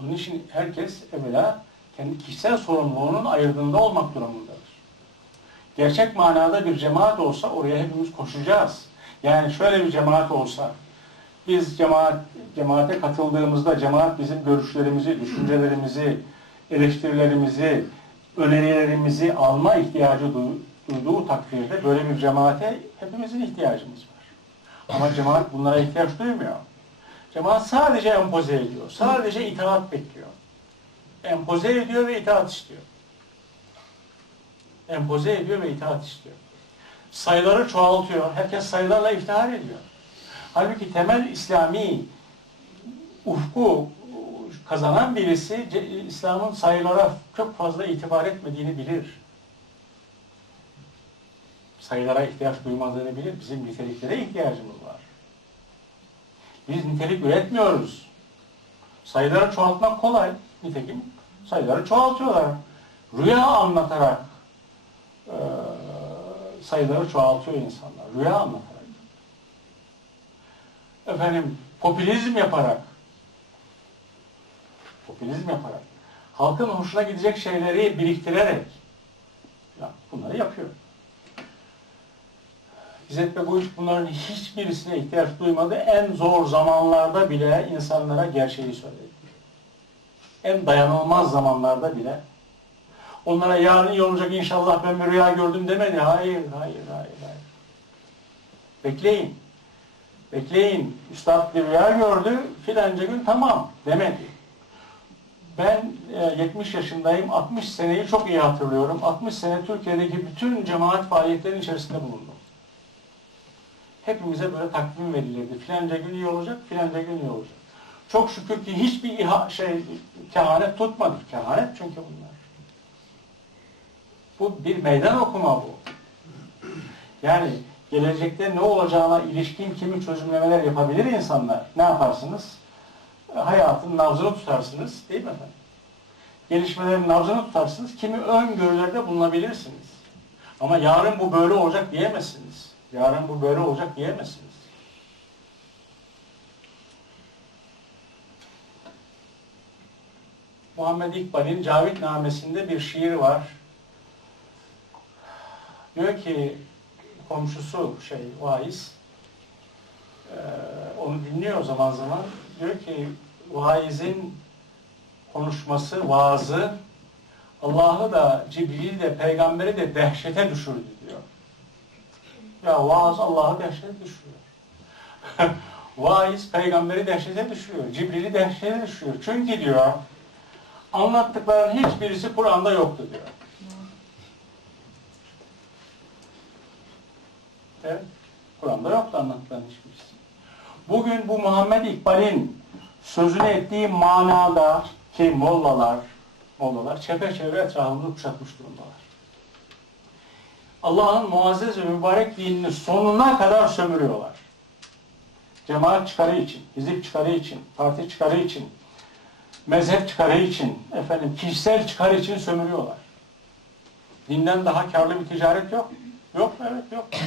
Onun için herkes evvela kendi kişisel sorumluluğunun ayırdığında olmak durumundadır. Gerçek manada bir cemaat olsa oraya hepimiz koşacağız. Yani şöyle bir cemaat olsa, biz cemaat cemaate katıldığımızda cemaat bizim görüşlerimizi, düşüncelerimizi, eleştirilerimizi, önerilerimizi alma ihtiyacı du- duyduğu takdirde böyle bir cemaate hepimizin ihtiyacımız var. Ama cemaat bunlara ihtiyaç duymuyor. Cemaat sadece empoze ediyor. Sadece itaat bekliyor. Empoze ediyor ve itaat istiyor. Empoze ediyor ve itaat istiyor. Sayıları çoğaltıyor. Herkes sayılarla iftihar ediyor. Halbuki temel İslami ufku kazanan birisi İslam'ın sayılara çok fazla itibar etmediğini bilir. Sayılara ihtiyaç duymadığını bilir. Bizim niteliklere ihtiyacımız var. Biz nitelik üretmiyoruz. Sayıları çoğaltmak kolay. Nitekim sayıları çoğaltıyorlar. Rüya anlatarak eee, sayıları çoğaltıyor insanlar. Rüya anlatarak. Efendim popülizm yaparak popülizm yaparak halkın hoşuna gidecek şeyleri biriktirerek ya bunları yapıyor. İzzet iş bunların hiçbirisine ihtiyaç duymadı. En zor zamanlarda bile insanlara gerçeği söyledi. En dayanılmaz zamanlarda bile onlara yarın iyi olacak inşallah ben bir rüya gördüm demedi. Hayır, hayır, hayır, hayır. Bekleyin. Bekleyin. Üstad bir rüya gördü. Filanca gün tamam demedi. Ben e, 70 yaşındayım. 60 seneyi çok iyi hatırlıyorum. 60 sene Türkiye'deki bütün cemaat faaliyetlerinin içerisinde bulundum. Hepimize böyle takvim verilirdi. Filanca gün iyi olacak, filanca gün iyi olacak. Çok şükür ki hiçbir şey kehanet tutmadık. Kehanet çünkü bunlar. Bu bir meydan okuma bu. Yani gelecekte ne olacağına ilişkin kimi çözümlemeler yapabilir insanlar. Ne yaparsınız? Hayatın nabzını tutarsınız değil mi efendim? Gelişmelerin nabzını tutarsınız. Kimi öngörülerde bulunabilirsiniz. Ama yarın bu böyle olacak diyemezsiniz. Yarın bu böyle olacak diyemezsiniz. Muhammed İkbal'in Cavit Namesi'nde bir şiir var. Diyor ki komşusu şey vaiz eee, onu dinliyor zaman zaman. Diyor ki vaizin konuşması, vaazı Allah'ı da Cibril'i de peygamberi de dehşete düşürdü diyor. Ya vaaz Allah'ı dehşete düşürüyor. Vaiz peygamberi dehşete düşürüyor. Cibril'i dehşete düşürüyor. Çünkü diyor anlattıkların hiçbirisi Kur'an'da yoktu diyor. Evet. Kur'an'da yoktu anlatılan hiçbirisi. Bugün bu Muhammed İkbal'in sözünü ettiği manada ki mollalar, mollalar çepeçevre etrafımızı kuşatmış durumdalar. Allah'ın muazzez ve mübarek dinini sonuna kadar sömürüyorlar. Cemaat çıkarı için, hizip çıkarı için, parti çıkarı için, mezhep çıkarı için, efendim kişisel çıkarı için sömürüyorlar. Dinden daha karlı bir ticaret yok. Yok, evet yok.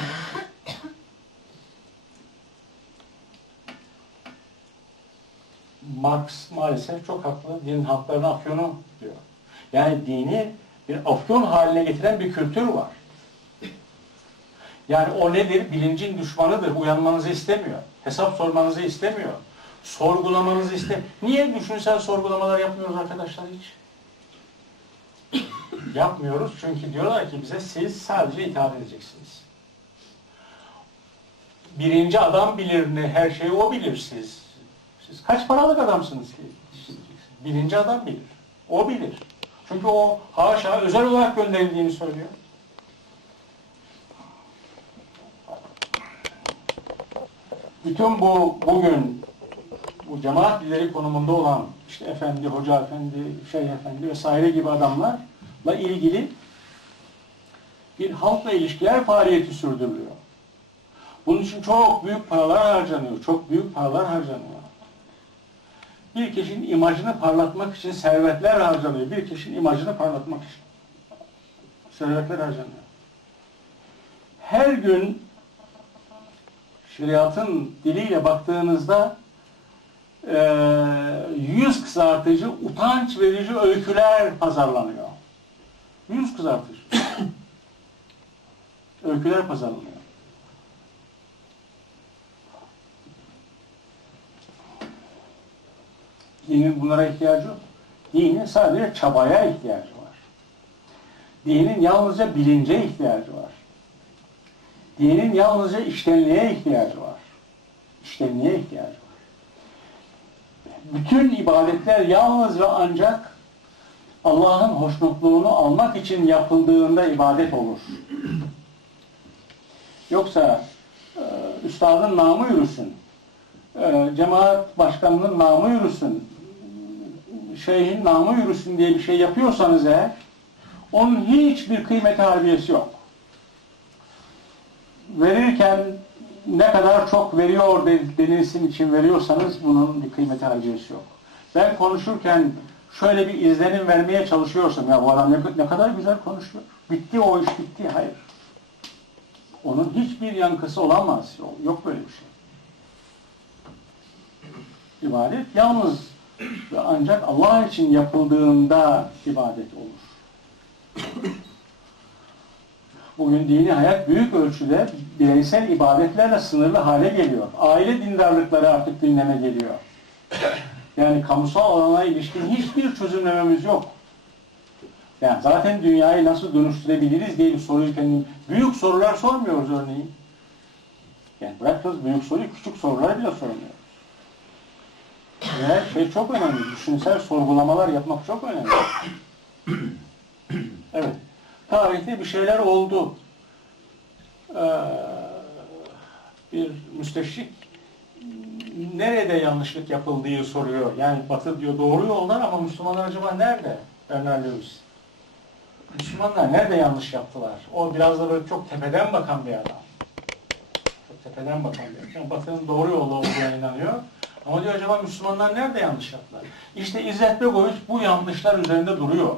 Marx maalesef çok haklı. Din halkların afyonu diyor. Yani dini bir afyon haline getiren bir kültür var. Yani o nedir? Bilincin düşmanıdır. Uyanmanızı istemiyor. Hesap sormanızı istemiyor. Sorgulamanızı istemiyor. Niye düşünsel sorgulamalar yapmıyoruz arkadaşlar hiç? Yapmıyoruz çünkü diyorlar ki bize siz sadece itaat edeceksiniz. Birinci adam bilir ne, her şeyi o bilir siz. Siz kaç paralık adamsınız ki? Birinci adam bilir. O bilir. Çünkü o haşa özel olarak gönderildiğini söylüyor. Bütün bu bugün bu cemaat lideri konumunda olan işte efendi, hoca efendi, şey efendi vesaire gibi adamlarla ilgili bir halkla ilişkiler faaliyeti sürdürülüyor. Bunun için çok büyük paralar harcanıyor. Çok büyük paralar harcanıyor. Bir kişinin imajını parlatmak için servetler harcanıyor. Bir kişinin imajını parlatmak için servetler harcanıyor. Her gün şeriatın diliyle baktığınızda e, yüz kızartıcı, utanç verici öyküler pazarlanıyor. Yüz kızartıcı. öyküler pazarlanıyor. Dinin bunlara ihtiyacı yok. Dinin sadece çabaya ihtiyacı var. Dinin yalnızca bilince ihtiyacı var. Dinin yalnızca iştenliğe ihtiyacı var. İştenliğe ihtiyacı var. Bütün ibadetler yalnız ve ancak Allah'ın hoşnutluğunu almak için yapıldığında ibadet olur. Yoksa e, üstadın namı yürüsün, e, cemaat başkanının namı yürüsün, şeyhin namı yürüsün diye bir şey yapıyorsanız eğer, onun hiçbir kıymeti harbiyesi yok. Verirken ne kadar çok veriyor denilsin için veriyorsanız bunun bir kıymeti harbiyesi yok. Ben konuşurken şöyle bir izlenim vermeye çalışıyorsam ya bu adam ne, ne kadar güzel konuşuyor. Bitti o iş bitti. Hayır. Onun hiçbir yankısı olamaz. Yok böyle bir şey. İbadet yalnız ve ancak Allah için yapıldığında ibadet olur. Bugün dini hayat büyük ölçüde bireysel ibadetlerle sınırlı hale geliyor. Aile dindarlıkları artık gündeme geliyor. Yani kamusal alana ilişkin hiçbir çözümlememiz yok. Yani zaten dünyayı nasıl dönüştürebiliriz diye bir soruyu kendim, büyük sorular sormuyoruz örneğin. Yani bırakırız büyük soruyu, küçük sorular bile sormuyoruz. Ve şey çok önemli, düşünsel sorgulamalar yapmak çok önemli. Evet, tarihte bir şeyler oldu. Ee, bir müsteşrik nerede yanlışlık yapıldığı soruyor. Yani Batı diyor doğru yollar ama Müslümanlar acaba nerede? Bernard Lewis. Müslümanlar nerede yanlış yaptılar? O biraz da böyle çok tepeden bakan bir adam. Çok tepeden bakan bir adam. Yani Batı'nın doğru yolda olduğuna inanıyor. Ama diyor acaba Müslümanlar nerede yanlış yaptılar? İşte İzzet Begoviç bu yanlışlar üzerinde duruyor.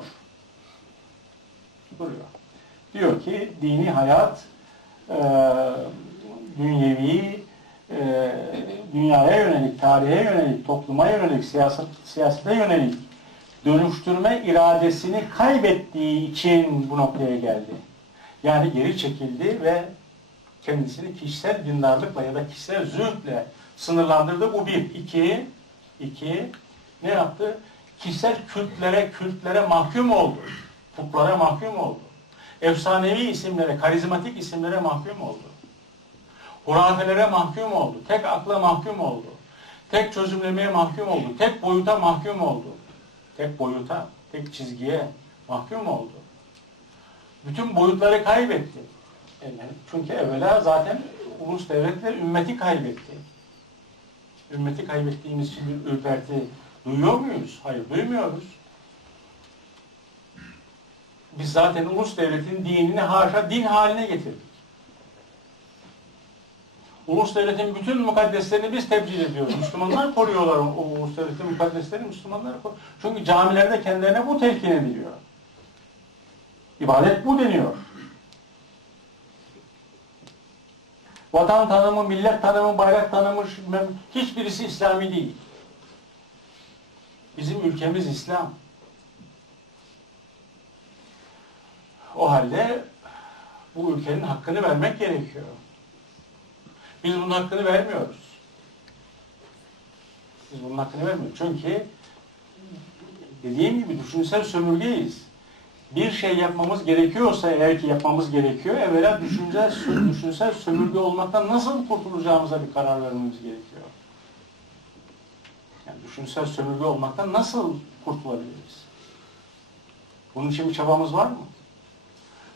Duruyor. Diyor ki dini hayat e, dünyevi e, dünyaya yönelik, tarihe yönelik, topluma yönelik, siyaset, siyasete yönelik dönüştürme iradesini kaybettiği için bu noktaya geldi. Yani geri çekildi ve kendisini kişisel dindarlıkla ya da kişisel zühdle sınırlandırdı. Bu bir. İki, iki ne yaptı? Kişisel kültlere, kültlere mahkum oldu. Putlara mahkum oldu. Efsanevi isimlere, karizmatik isimlere mahkum oldu. Hurafelere mahkum oldu. Tek akla mahkum oldu. Tek çözümlemeye mahkum oldu. Tek boyuta mahkum oldu. Tek boyuta, tek çizgiye mahkum oldu. Bütün boyutları kaybetti. Yani çünkü evvela zaten ulus devletler ümmeti kaybetti. Ümmeti kaybettiğimiz için bir ürperti duyuyor muyuz? Hayır, duymuyoruz. Biz zaten ulus devletin dinini haşa din haline getirdik. Ulus devletin bütün mukaddeslerini biz tebcil ediyoruz. Müslümanlar koruyorlar o, o ulus devletin mukaddeslerini Müslümanlar koruyor. Çünkü camilerde kendilerine bu telkin ediliyor. İbadet bu deniyor. Vatan tanımı, millet tanımı, bayrak tanımı hiçbirisi İslami değil. Bizim ülkemiz İslam. O halde bu ülkenin hakkını vermek gerekiyor. Biz bunun hakkını vermiyoruz. Biz bunun hakkını vermiyoruz. Çünkü dediğim gibi düşünsel sömürgeyiz. Bir şey yapmamız gerekiyorsa eğer ki yapmamız gerekiyor, evvela düşünsel, düşünsel sömürge olmaktan nasıl kurtulacağımıza bir karar vermemiz gerekiyor. Yani düşünsel sömürge olmaktan nasıl kurtulabiliriz? Bunun için bir çabamız var mı?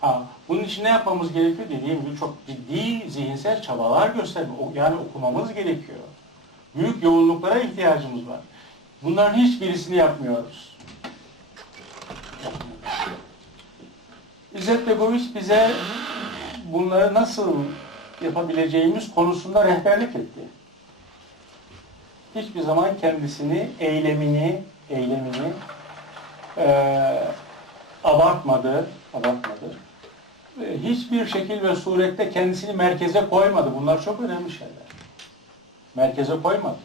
Ha, bunun için ne yapmamız gerekiyor dediğim gibi çok ciddi zihinsel çabalar göstermek. Yani okumamız gerekiyor. Büyük yoğunluklara ihtiyacımız var. Bunların hiçbirisini yapmıyoruz. İzzet Begoviç bize bunları nasıl yapabileceğimiz konusunda rehberlik etti. Hiçbir zaman kendisini, eylemini, eylemini e, abartmadı, abartmadı hiçbir şekil ve surette kendisini merkeze koymadı. Bunlar çok önemli şeyler. Merkeze koymadı.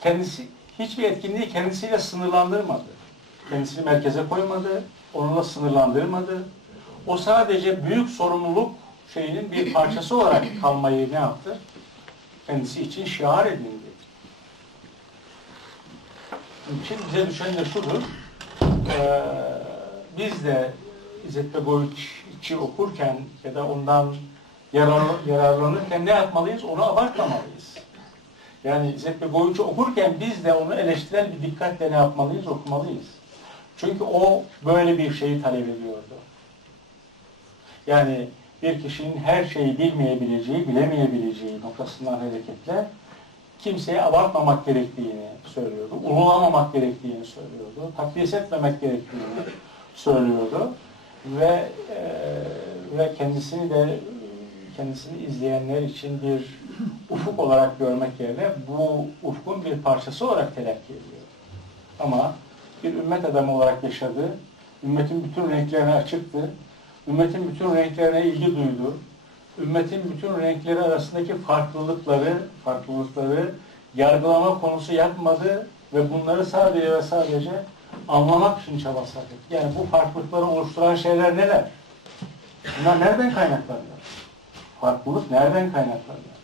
kendisi hiçbir etkinliği kendisiyle sınırlandırmadı. Kendisini merkeze koymadı, onunla sınırlandırmadı. O sadece büyük sorumluluk şeyinin bir parçası olarak kalmayı ne yaptı? Kendisi için şiar edindi. İçin bize düşen de şudur. Ee, biz de İzzet Begoviç'i okurken ya da ondan yarar, yararlanırken ne yapmalıyız? Onu abartmamalıyız. Yani İzzet Begoviç'i okurken biz de onu eleştirel bir dikkatle ne yapmalıyız? Okumalıyız. Çünkü o böyle bir şeyi talep ediyordu. Yani bir kişinin her şeyi bilmeyebileceği, bilemeyebileceği noktasından hareketle kimseye abartmamak gerektiğini söylüyordu. Ululamamak gerektiğini söylüyordu. Takdis etmemek gerektiğini söylüyordu. Ve e, ve kendisini de kendisini izleyenler için bir ufuk olarak görmek yerine bu ufkun bir parçası olarak telakki ediyor. Ama bir ümmet adamı olarak yaşadı. Ümmetin bütün renklerine açıktı. Ümmetin bütün renklerine ilgi duydu. Ümmetin bütün renkleri arasındaki farklılıkları, farklılıkları yargılama konusu yapmadı ve bunları sadece ve sadece anlamak için çaba. Yani bu farklılıkları oluşturan şeyler neler? Bunlar nereden kaynaklanıyor? Farklılık nereden kaynaklanıyor?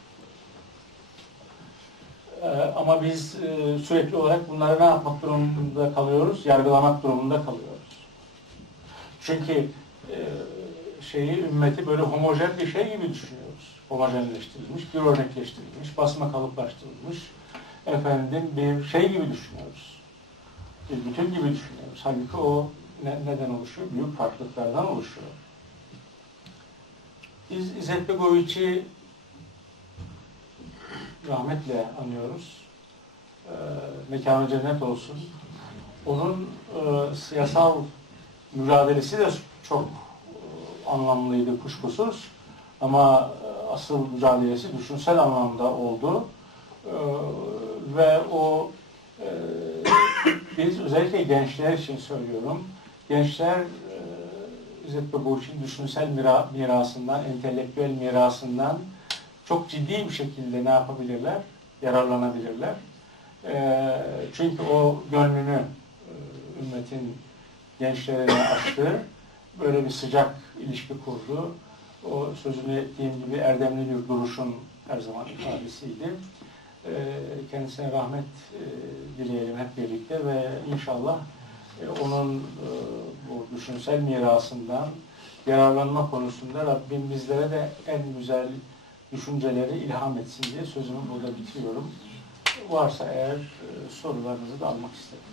Ee, ama biz e, sürekli olarak bunları ne yapmak durumunda kalıyoruz? Yargılamak durumunda kalıyoruz. Çünkü e, şeyi, ümmeti böyle homojen bir şey gibi düşünüyoruz. Homojenleştirilmiş, bir örnekleştirilmiş, basma kalıplaştırılmış, efendim bir şey gibi düşünüyoruz. Bir bütün gibi düşünüyoruz. Halbuki o ne, neden oluşuyor? Büyük farklılıklardan oluşuyor. Biz İzzet Begoviç'i rahmetle anıyoruz. Ee, mekanı cennet olsun. Onun e, siyasal mücadelesi de çok e, anlamlıydı kuşkusuz. Ama e, asıl mücadelesi düşünsel anlamda oldu. E, ve o e, biz özellikle gençler için söylüyorum. Gençler e, İzzet Begoviç'in düşünsel mira, mirasından, entelektüel mirasından çok ciddi bir şekilde ne yapabilirler? Yararlanabilirler. E, çünkü o gönlünü e, ümmetin gençlerine açtı. Böyle bir sıcak ilişki kurdu. O sözünü ettiğim gibi erdemli bir duruşun her zaman ifadesiydi. E, kendisine rahmet e, dileyelim hep birlikte ve inşallah e, onun e, bu düşünsel mirasından yararlanma konusunda Rabbim bizlere de en güzel düşünceleri ilham etsin diye sözümü burada bitiriyorum. Varsa eğer sorularınızı da almak isterim.